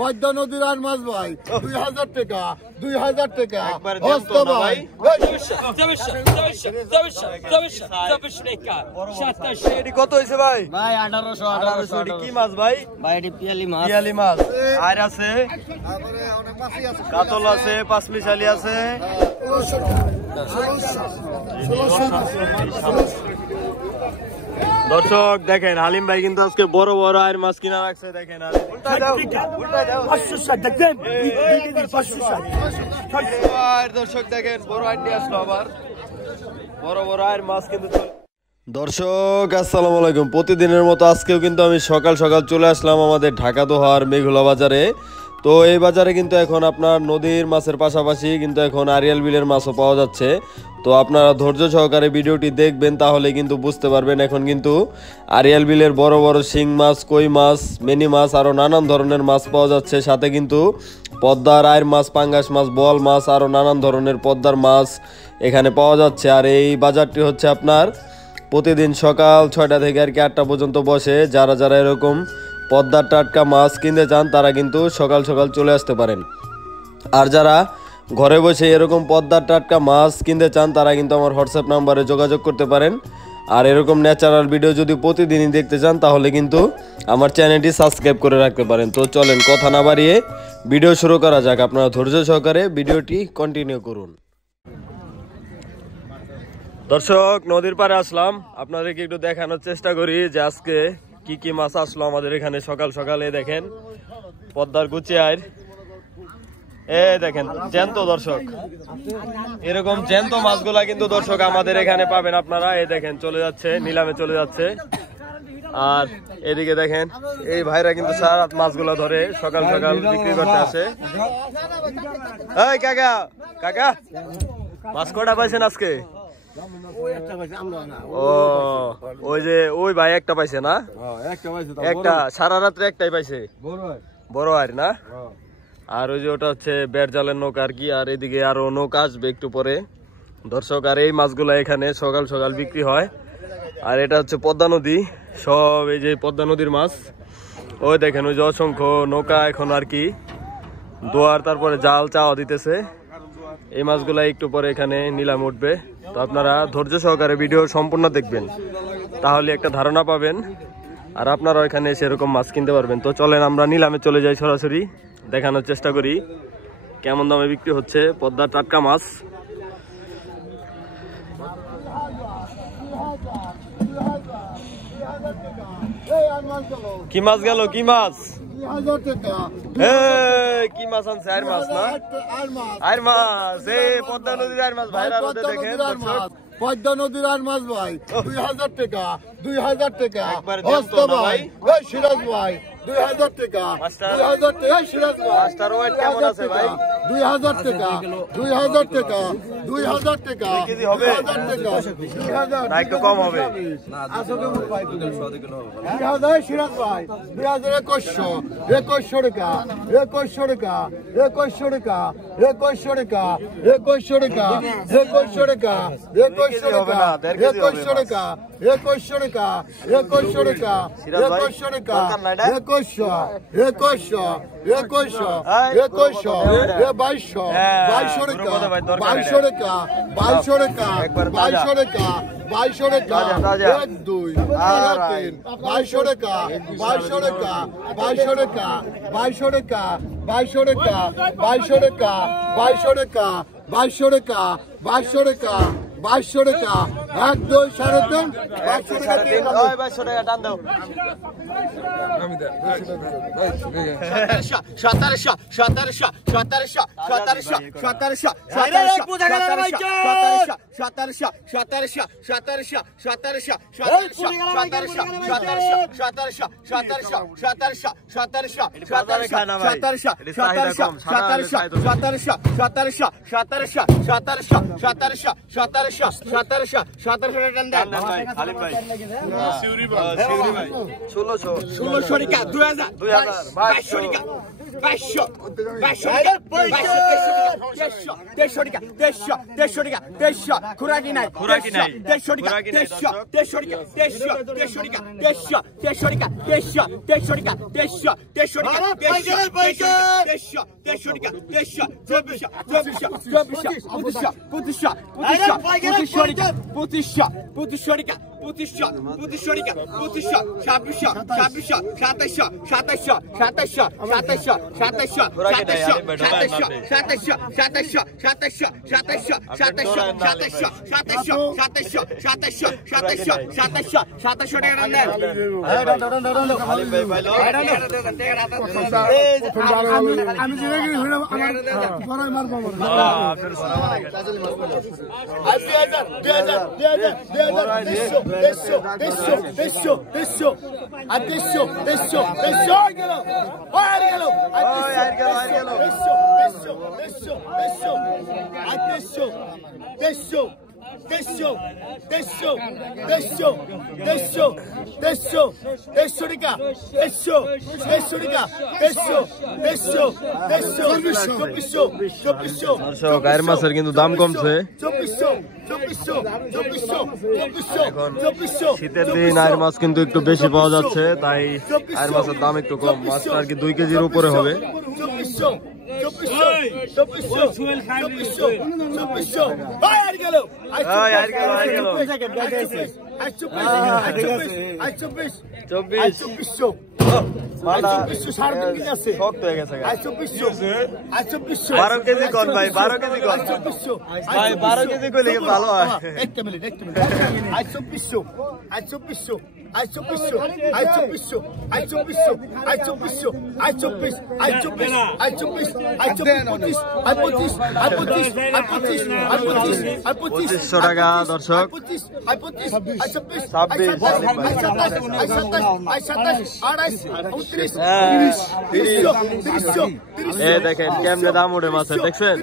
পদ্মা নদীর আর মাছ ভাই 2000 টাকা 2000 টাকা ভাই কত হয়েছে ভাই? ভাই 1800 কি মাছ ভাই? ভাই এটি পিয়ালি মাছ। পিয়ালি মাছ আর আছে, কাতল আছে, পাঁচমিশালি আছে। দর্শক দেখেন হালিম ভাই কিন্তু আজকে বড় বড় আয়ের মাছ কিনা রাখছে। দেখেন দর্শক দেখেন বড় আয় নিয়ে আসলো, আবার বড় বড় আয়ের মাছ কিন্তু। দর্শক আসসালামু আলাইকুম। প্রতিদিনের মতো আজকেও কিন্তু আমি সকাল সকাল চলে আসলাম আমাদের ঢাকা দোহার মেঘলা বাজারে। তো এই বাজারে কিন্তু এখন আপনার নদীর মাছের পাশাপাশি কিন্তু এখন আরিয়াল বিলের মাছও পাওয়া যাচ্ছে। তো আপনারা ধৈর্য সহকারে ভিডিওটি দেখবেন, তাহলে কিন্তু বুঝতে পারবেন। এখন কিন্তু আরিয়াল বিলের বড় বড় শিং মাছ, কই মাছ, মিনি মাছ, আরও নানান ধরনের মাছ পাওয়া যাচ্ছে। সাথে কিন্তু পদ্মার আয়ের মাছ, পাঙ্গাস মাছ, বল মাছ, আরও নানান ধরনের পদ্মার মাছ এখানে পাওয়া যাচ্ছে। আর এই বাজারটি হচ্ছে আপনার প্রতিদিন সকাল 6টা থেকে আর কি 8টা পর্যন্ত বসে। যারা যারা এরকম পদ্মার টাটকা মাছ কিনতে চান তারা কিন্তু সকাল সকাল চলে আসতে পারেন। আর যারা ঘরে বসে এরকম পদ্মার টাটকা মাছ কিনতে চান তারা কিন্তু আমার হোয়াটসঅ্যাপ নাম্বারে যোগাযোগ করতে পারেন। আর এরকম ন্যাচারাল ভিডিও যদি প্রতিদিনই দেখতে চান তাহলে কিন্তু আমার চ্যানেলটি সাবস্ক্রাইব করে রাখতে পারেন। তো চলেন কথা না বাড়িয়ে ভিডিও শুরু করা যাক। আপনারা ধৈর্য সহকারে ভিডিওটি কন্টিনিউ করুন। দর্শক নদীর পাড়ে আসলাম, আপনাদেরকে একটু দেখানোর চেষ্টা করি যে আজকে কি কি মাছ আসলো আমাদের এখানে সকাল সকালে। দেখেন পদ্মার গুচিয়ার, দেখেন জ্যান্ত। দর্শক এরকম জ্যান্ত মাছগুলা কিন্তু দর্শক আমাদের এখানে পাবেন আপনারা। দেখেন চলে যাচ্ছে, নিলামে চলে যাচ্ছে। আর এদিকে দেখেন এই ভাইরা কিন্তু সারা রাত মাছগুলা ধরে সকাল সকাল বিক্রি করতে আসে। এই কাকা, কাকা মাছ কটা পাইছেন আজকে? ও ওই যে ওই ভাই একটা পাইছে না? একটা সারা রাত্রে একটাই পাইছে, বড় আর না। আর ওই যে ওটা হচ্ছে বেড় জালের নৌকা আর কি। আর এদিকে আরো নৌকা আসবে একটু পরে। দর্শক আর এই মাছগুলা এখানে সকাল সকাল বিক্রি হয়। আর এটা হচ্ছে পদ্মা নদী, সব এই যে পদ্মা নদীর মাছ। ওই দেখেন ওই যে অসংখ্য নৌকা এখন আর কি দোয়ার, তারপরে জাল চাওয়া দিতেছে। এই মাছগুলা একটু পরে এখানে নিলামে উঠবে। তো আপনারা ধৈর্য সহকারে ভিডিও সম্পূর্ণ দেখবেন, তাহলে একটা ধারণা পাবেন। আর আপনারা এখানে সেরকম মাছ কিনতে পারবেন। তো চলেন আমরা নিলামে চলে যাই, সরাসরি দেখানোর চেষ্টা করি কেমন দামে বিক্রি হচ্ছে পদ্মার টাটকা মাছ। কি মাছ গেল? কি মাছ? কি মাছ আনছে? আর মাছ না? আর মাছ, এই পদ্মা নদীর আর মাছ ভাইরা দেখেন। পদ্মা নদীর আর মাছ ভাই 2000 টাকা 2000 টাকা ভাই। সিরাজ ভাই 2000 টাকা 2000 টাকা সিরাজ ভাই। কেমন আছে ভাই? 2000 টাকা 2000 টাকা 2000 টাকা কেজি হবে না? একটু কম হবে। 2000 সিরাজ ভাই 2100 2100 টাকা 2100 টাকা 2100 টাকা 2100 টাকা 2100 টাকা 2100 টাকা 2100 টাকা 2100 টাকা 2100 টাকা 2100 টাকা 2100 টাকা 2100 2100 2100 2200 2200 টাকা 2200 টাকা 2200 টাকা 2200 টাকা 2200 টাকা 1 2 3 2200 টাকা 2200 টাকা 2200 টাকা 2200 টাকা 2200 টাকা 2200 টাকা 2200 টাকা 2200 টাকা 2200 টাকা 2200 টাকা 1 2 3 2200 টাকা 2200 টাকা টান দাও। 1700 1700 1700 1700 1700 1700 1700 টাকা টান দেন ভাই হালিম ভাই সিউরি ভাই 1600 1600 টাকা 2000 2200 টাকা 2200 খুরাকি নাই 150 টাকা দর্শক আয়ের মাছের কিন্তু দাম কমছে শীতের দিন আয়ের মাছ কিন্তু একটু বেশি পাওয়া যাচ্ছে তাই আয়ের মাছের দাম একটু কম মাছটা আর কি 2 কেজির উপরে হবে শক্ত হয়ে গেছে 12 কেজি কর ভাই 12 কেজি কর ভাই 12 কেজি করলে ভালো হয় একটা মিনিট আজ 2400 আজ 2400 আজ 2400 আজ 2400 আজ 2400 আজ 2400 আজ 24 আজ 24 আজ 24 আজ 25 আজ 25 আজ 25 আজ 25 আজ 2500 টাকা দর্শক 25 আজ 25 আজ 26 26 আজ 27 এই দেখেন কেমনে দাম উঠে মাছের দেখছেন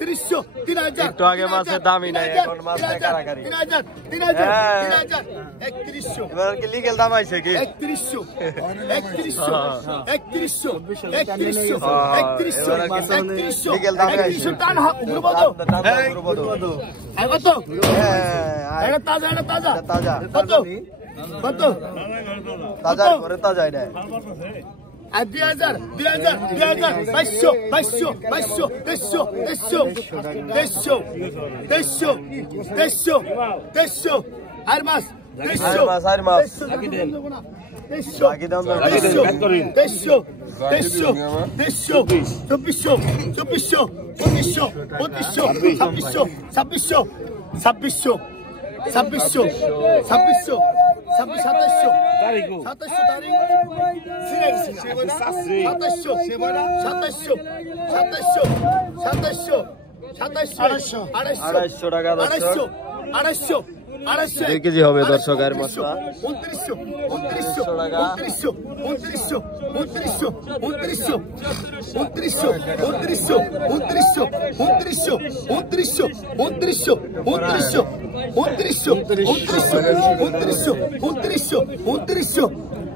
3000 একটু আগে মাছের দামই নাই এখন মাছ কারাকারি 3000 এবার কি লিগ্যাল দাম আইছে কি 3100 লিগ্যাল দাম আইছে টান তাজা করে তাজা এটা আর 2000 আর মাস বাকি দাম 2 কেজি হবে দর্শক আর মাছটা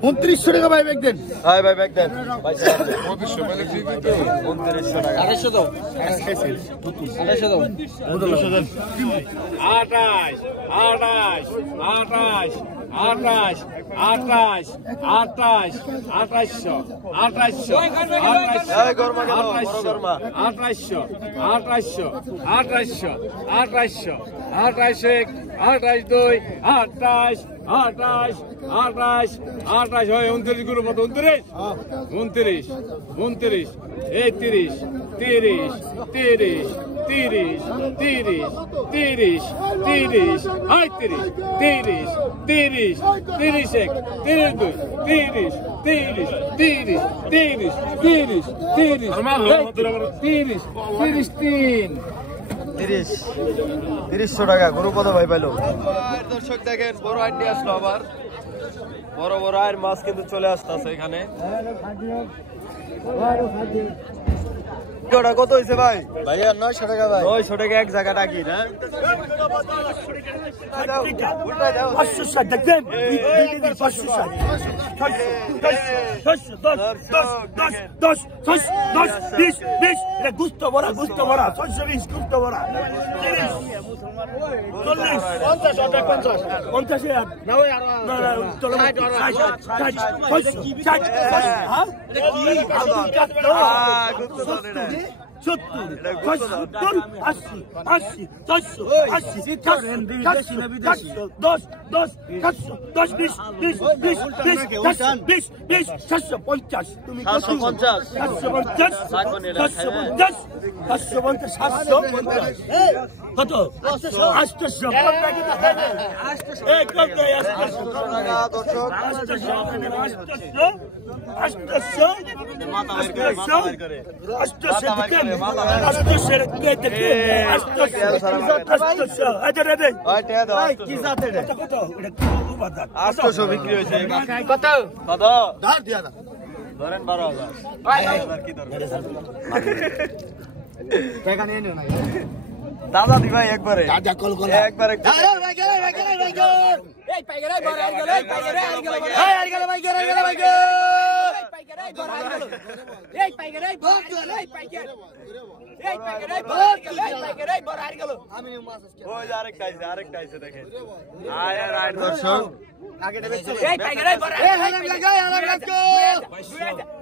2900 টাকা ভাই ব্যাগ দেন ভাই ব্যাগ দেন ভাই 2900 টাকা 250 দাও 250 দাও 300 টাকা গরু কত ভাই পাইলো দর্শক দেখেন বড় আইডিয়া আসলো আবার বড় বড় আর মাছ কিন্তু চলে আসতেছে এখানে কটা কত হয়েছে ভাই? ভাইয়া 900 টাকা ভাই। 900 টাকা এক জায়গা টাকি না? উল্টাই দাও। 560 দেখবেন 560 10 20 এটা গুস্ত বড়া 620 গুস্ত বড়া 30 40 50 না ওই আর না চলো 60 হ্যাঁ কত 800 800 বিক্রি হয়েছে। কত কত? ধার দিয়া দাও। ধরেন 12,000 কি দরকার? টাকা নিয়ে নিও না। দাদা দি ভাই একবারে দাদা কল কল। একবারে এই পাইগারে বড় আর গেল এই পাইগারে আর গেল বড় আর গেল ভাই গেল ভাই গেল। এই পাইগারে বড় আর গেল এই পাইগারে বড় আর গেল এই পাইগারে বড় আর গেল আমি মাছ ওই আরেকটা আইছে দেখেন। আয় দর্শক আগে দেবে এই পাইগারে বড় এই হালাম লাগাই হালাম লাগো।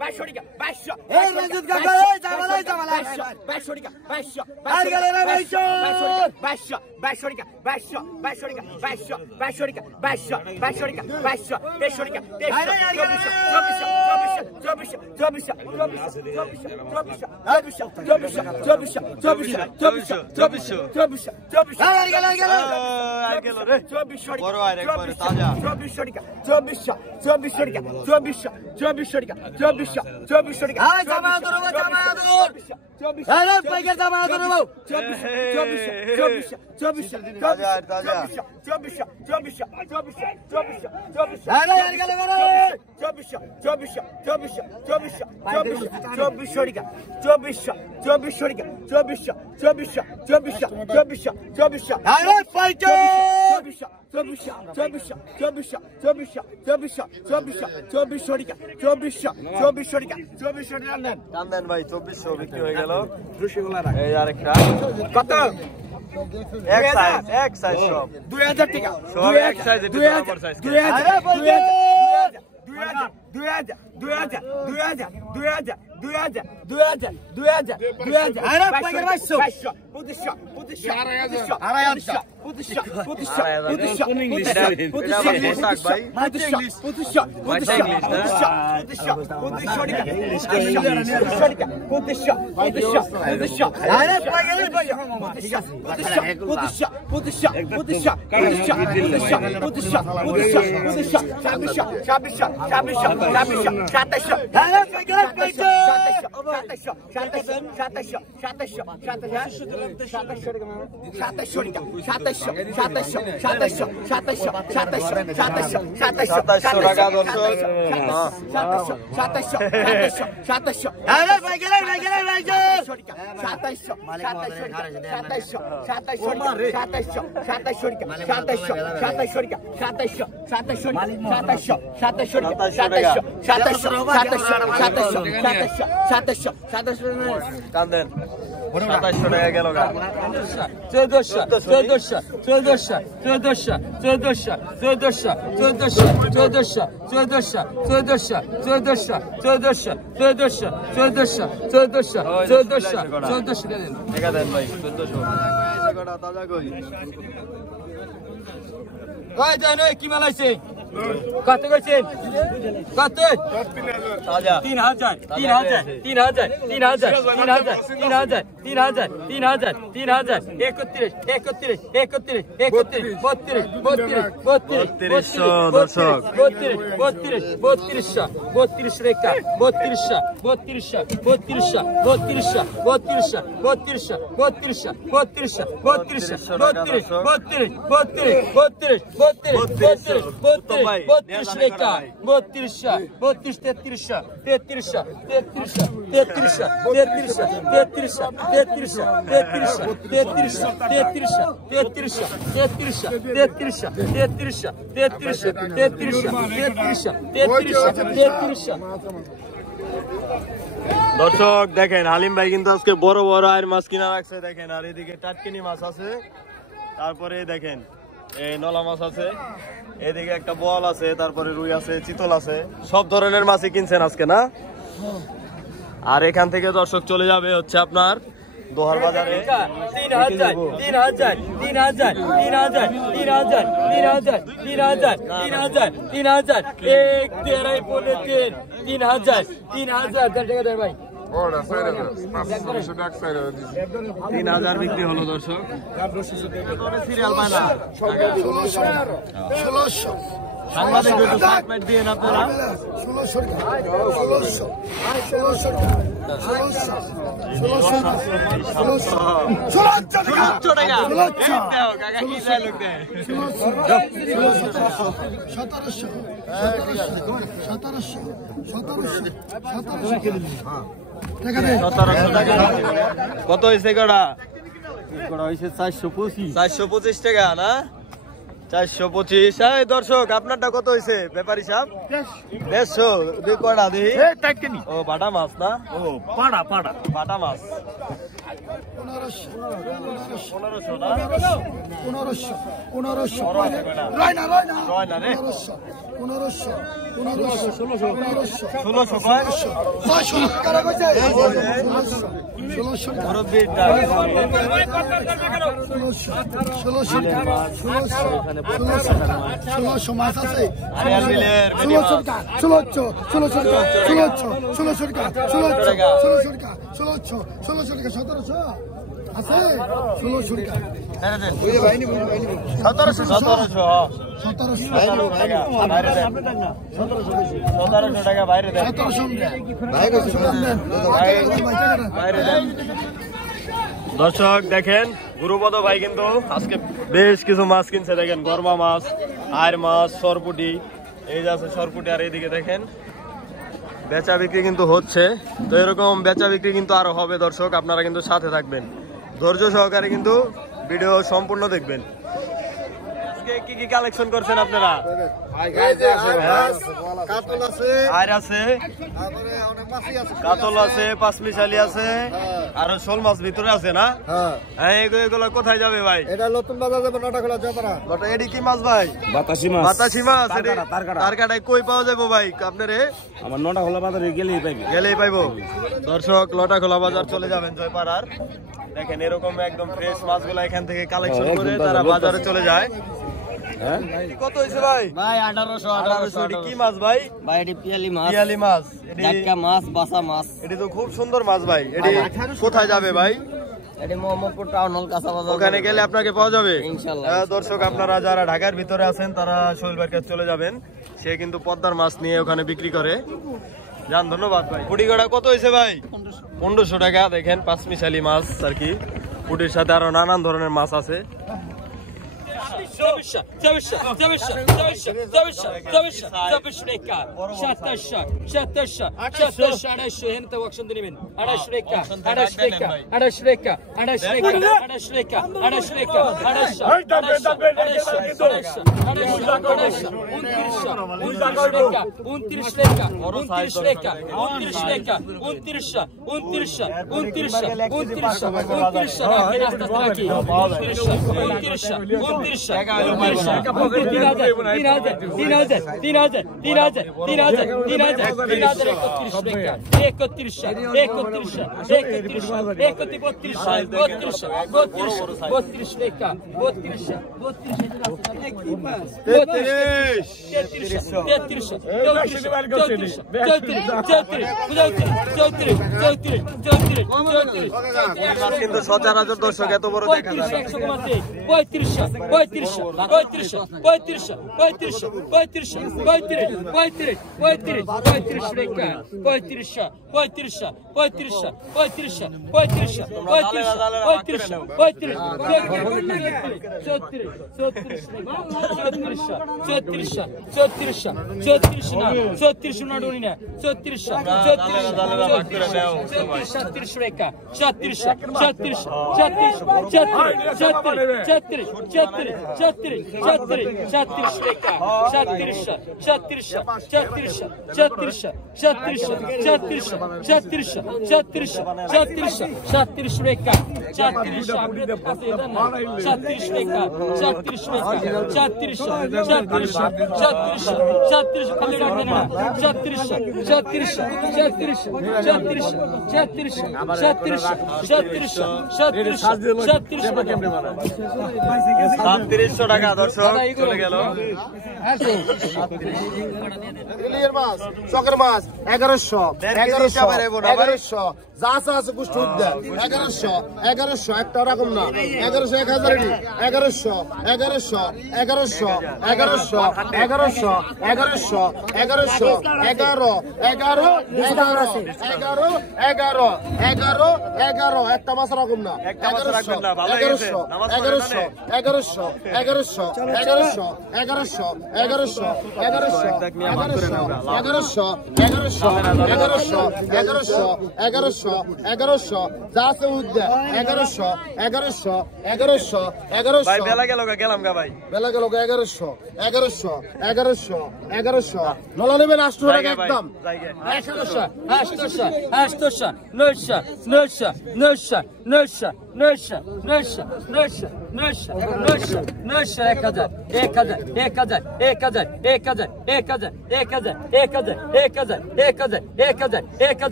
2200 টাকা 2200 এই রঞ্জিত কাকা এই জামালাই 2200 টাকা 2200 আর গেল না 2200 2200 টাকা 2200 টাকা 2200 টাকা 2200 টাকা 2200 টাকা কান্দেন ভাই 2400 বিক্রি হয়ে গেল। এই আরেকটা কত এক সাইজ সব 2000 টাকা সব এক সাইজ, এটা বরাবর সাইজ। 2700 টাকা গেল গা। 1400 কি মালাইছে কত কইছেন কত তাজা 3000 32 32 টাকা 32 32 33 33 33 33 33 33 33 33 33 33 দর্শক দেখেন হালিম ভাই কিন্তু আজকে বড় বড় আয়ের মাছ কিনা রাখছে দেখেন, আর এদিকে টাটকিনি মাছ আছে, তারপরে দেখেন এই নলা মাছ আছে, এদিকে একটা বোয়াল আছে, তারপরে রুই আছে, চিতল আছে, সব ধরনের মাছই কিনছেন আজকে না। আর এখান থেকে দর্শক চলে যাবে হচ্ছে আপনার দোহার বাজারে 3000 3000 3000 3000 3000 3000 3000 3000 3000 এক তেরাই বলে 3000 3000 টাকা দেয় ভাই। 3000 বিক্রি হলো দর্শক। সিরিয়াল পায় না 1600 সাংবাদিক একটু সাবমিট দিয়েন আপনারা। 1600 কত হয়েছে কটা? 425 টাকা না, 425। এই দর্শক আপনারটা কত হয়েছে ব্যাপারী সাহেব? 150। কটা দিই? ও বাটা মাছ না, ও বাটা মাছ 1500 না, 1500 রয় না রে, 1600 কয়? মুরব্বির টাকা। 1600 মাছ আছে। আরে আর বিলের 1600 টাকা 1600 টাকা 1700 আছে 1600 টাকা 1700 টাকা বাইরে দেন। দর্শক দেখেন গুরুপদ ভাই কিন্তু আজকে বেশ কিছু মাছ কিনছে, দেখেন গরমা মাছ, আয়ের মাছ, সরপুটি, এই যে আছে সরপুটি, আর এইদিকে দেখেন বেচা বিক্রি কিন্তু হচ্ছে। তো এরকম বেচা বিক্রি কিন্তু আরো হবে দর্শক, আপনারা কিন্তু সাথে থাকবেন, ধৈর্য সহকারে কিন্তু ভিডিও সম্পূর্ণ দেখবেন। আজকে কি কি কালেকশন করছেন আপনারা? কাতল আছে, পাঁচমিশালি আছে, আর শোল মাছ ভিতরে আছে না? হ্যাঁ, এগুলো কোথায় যাবে ভাই? এটা নতুন বাজার যাবে নটাখোলা যাত্রা। এডি কি মাছ ভাই? বাতাসি মাছ। তারকাটায় কই পাওয়া যাবো ভাই আপনারে? আমার নটাখোলা বাজারে গেলেই পাইবো। দর্শক লটাখোলা বাজার চলে যাবেন জয়পাড়ার, দেখেন এরকম একদম ফ্রেশ মাছগুলো এখান থেকে কালেকশন করে তারা বাজারে চলে যায়। কত হয়েছে ভাই? ভাই 1800 এটি কি মাছ ভাই? ভাই এটি পিয়ালি মাছ, জাটকা মাছ, বাসা মাছ। এটি তো খুব সুন্দর মাছ ভাই। এটি কোথায় যাবে ভাই? এটি মোহাম্মদপুর টাউন হল কাঁচা বাজার, ওখানে গেলে আপনাকে পাওয়া যাবে ইনশাআল্লাহ। দর্শক আপনারা যারা ঢাকার ভিতরে আছেন তারা সোহেল ভাইয়ের কাছে চলে যাবেন, সে কিন্তু পদ্মার মাছ নিয়ে ওখানে বিক্রি করে। জান ধন্যবাদ ভাই। পুটিগড়া কত হয়েছে ভাই? 1500 টাকা। দেখেন পাঁচমিশালি মাছ আর কি, পুটির সাথে আরো নানান ধরনের মাছ আছে। কিন্তু সচরাচর দর্শক এত বড় দেখা যায়। 35 টাকা দর্শক চলে গেল। শখের মাছ 1100 যা আছে কুষ্ঠ 1100 একটা রকম না 1100 1000 1100 1100 1100 1100 1100 1100 1100 11 11 একটা মাছ রকম না 1100 1100 1100 1100 1100 1100 1100 1100 1100 যা আছে উদ্যা 1100 ভাই বেলা গেল গেলাম গা ভাই বেলা গেল 1100 নলা নেবেন 800 টাকা একদম 1000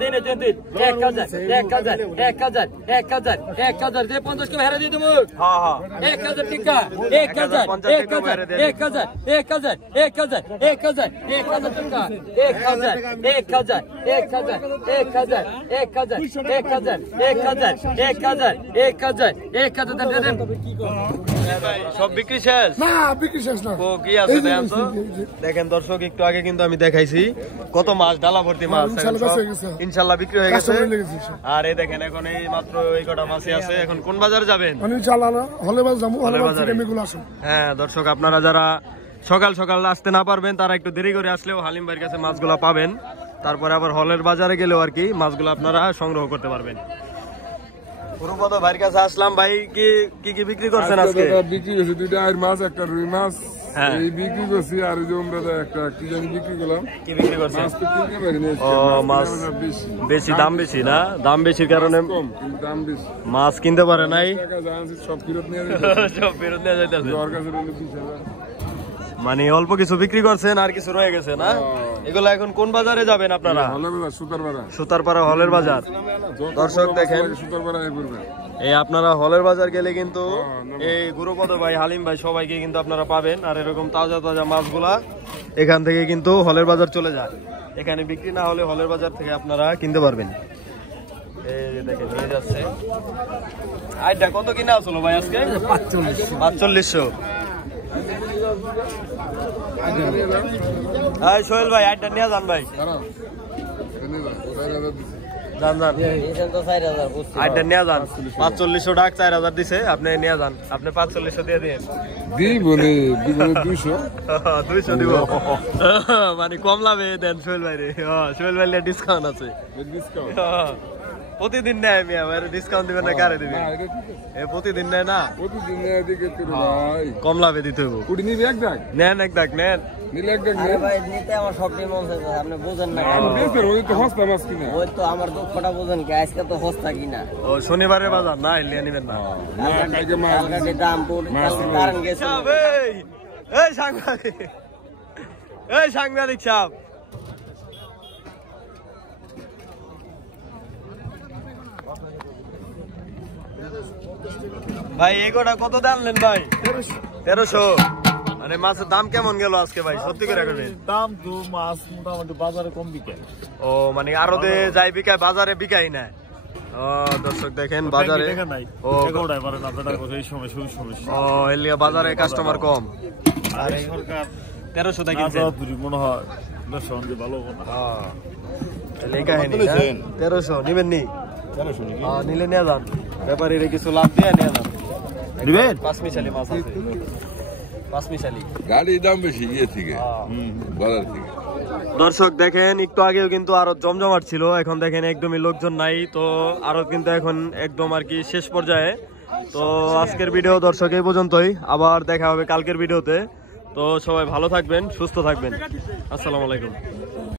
দিনে দিন 1000 যে 50 কে হেরে দিয়ে দেবো। 1000 টাকা 1000 সব বিক্রি শেষ না বিক্রি শেষ না ও কি আছে দেখেন তো দেখেন দর্শক একটু আগে কিন্তু আমি দেখাইছি কত মাছ ডালা ভর্তি মাছ ইনশাআল্লাহ বিক্রি হয়ে গেছে আর এই দেখেন এখন এই মাত্র এই কটা মাছই আছে এখন কোন বাজারে যাবেন হ্যাঁ দর্শক আপনারা যারা সকাল সকাল আসতে না পারবেন তারা একটু দেরি করে আসলেও হালিম ভাইয়ের কাছে মাছগুলা পাবেন তারপরে আবার হলের বাজারে গেলেও আর কি মাছগুলো আপনারা সংগ্রহ করতে পারবেন পুরোপদ ভাইয়ের কাছে আসলাম ভাই কি কি বিক্রি করছেন আজকে বিক্রি করছি দুইটা আর মাছ একটা রুই মাছ এই বিক্রি করছি আর ওই যে আমরা একটা কি জানি বিক্রি করলাম কি বিক্রি করছেন মাছ তো কিনতে পারি না ও মাছ বেশি দাম বেশি না দাম বেশির কারণে কম কিন্তু দাম বেশি মাছ কিনতে পারে নাই টাকা জানছি সব ফেরত নিয়ে সব ফেরত নিয়ে যাইতেছে ওর কাছে রইল 20,000 মানে অল্প কিছু বিক্রি করছেন আর কিছু রয়ে গেছে না এগুলো এখন কোন বাজারে যাবেন আপনারা সুতারপাড়া হলের বাজার দর্শক দেখেন সুতারপাড়া এই আপনারা হলের বাজার গেলে কিন্তু এই গুরুপদ ভাই হালিম ভাই সবাইকে কিন্তু আপনারা পাবেন আর এরকম তাজা তাজা মাছগুলা এখান থেকে কিন্তু হলের বাজার চলে যায় এখানে বিক্রি না হলে হলের বাজার থেকে আপনারা কিনতে পারবেন এই দেখেন নিয়ে যাচ্ছে আইটা কত কিনা আসলো ভাই আজকে 4500 সোহেল ভাই আইটা নিয়ে যান ভাই যান যান আইটা নিয়ে যান 4500 টাকা 4000 দিছে আপনি নিয়ে যান আপনি 4500 দিয়ে দিন দুইশো দিব মানে কম লাভে দেন সোহেল ভাই রে সোহেল ভাই ডিসকাউন্ট আছে প্রতিদিন নেয় আমি আমার ডিসকাউন্ট দিবেন না কারে দিবেন প্রতিদিন নেয় না প্রতিদিন কম লাভে দিতে হবে নেন এক দাগ নেন ভাই নিতে আমার সবটাই মন চাইছে আপনি বুঝেন না ওই তো আমার দুঃখটা বুঝেন কি আজকে তো হস্তা কিনা ও শনিবারের বাজার না এলিয়া নিবেন না কালকে দাম কারণ গেছে এই সাংবাদিক সাহেব ভাই এগোটা কত দাম নেন ভাই? 1300। মানে মাছের দাম কেমন গেল আজকে ভাই, সত্যি করে এখন? দাম তো মাছ মোটামুটি বাজারে কম বিকায়। ও মানে আরতে যাই বিকায় বাজারে বিকাই না। ও দর্শক দেখেন বাজারে ও এগোটাই পারে না, বেটার কথা এই সময় শুরু সমস্যা। ও এলিয়া বাজারে কাস্টমার কম। আর এই সরকার 1300 টাকা না কিনছেন? যাওয়া দূরই মনে হয় দর্শন যে ভালো হবে না। তাহলে এই কাহিনী না? 1300 নিবেন নি? নিলে নিয়ে যান, ব্যাপারীর কিছু লাভ দিয়ে নিয়ে যান। দিবেন? 5 মিশালি মাছ আছে, 5 মিশালি। গাড়ির দাম বেশি গিয়ে থেকে বাজার থেকে। দর্শক দেখেন একটু আগেও কিন্তু আরো জমজমাট ছিল, এখন দেখেন একদমই লোকজন নাই। তো আরো কিন্তু এখন একদম আর কি শেষ পর্যায়ে। তো আজকের ভিডিও দর্শক এই পর্যন্তই, আবার দেখা হবে কালকের ভিডিওতে। তো সবাই ভালো থাকবেন, সুস্থ থাকবেন। আসসালামু আলাইকুম।